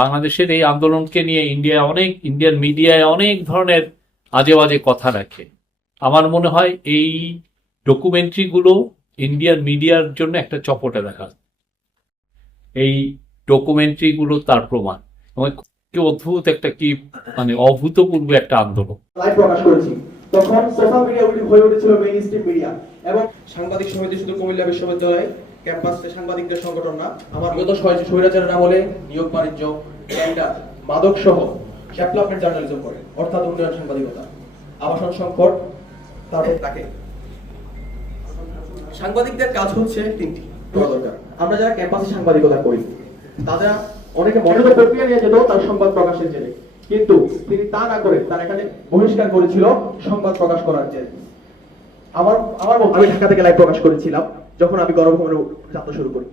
বাংলাদেশের এই আন্দোলনকে নিয়ে ইন্ডিয়ান মিডিয়ায় অনেক ধরনের আজে বাজে কথা রাখে। আমার মনে হয় এই ডকুমেন্টারিগুলো ইন্ডিয়ান মিডিয়ার জন্য একটা চপটে দেখা। এই ডকুমেন্টারিগুলো তার প্রমাণ, এবং কি অদ্ভুত একটা কি মানে অভূতপূর্ব একটা আন্দোলন। লাইভ প্রকাশ করেছি, তখন সোশ্যাল মিডিয়াগুলি হয়ে উঠেছিল মেইন স্ট্রিম মিডিয়া, এবং সাংবাদিক সমিতি শুধু কুমিল্লা বিশ্ববিদ্যালয় ক্যাম্পাসে সাংবাদিকদের সংগঠন না, আমার গত স্বৈরাচারের আমলে নিয়োগ বাণিজ্য, টেন্ডার, মাদক সহ ডেভেলপমেন্ট জার্নালিজম করে, অর্থাৎ উন্নয়ন সাংবাদিকতা, আবাসন সংকট, তারপর তাকে সাংবাদিকদের কাজ হচ্ছে তিনটি দরকার। আমরা যারা ক্যাম্পাসে সাংবাদিকতা করি তারা অনেকে মনোযোগ প্রক্রিয়া নিয়ে যেত তার সংবাদ প্রকাশের জেরে, কিন্তু তিনি তা না করে তার এখানে বহিষ্কার করেছিল সংবাদ প্রকাশ করার জেরে। আমি ঢাকা থেকে লাইভ প্রকাশ করেছিলাম যখন আমি গণভবনে যাত্রা শুরু করি।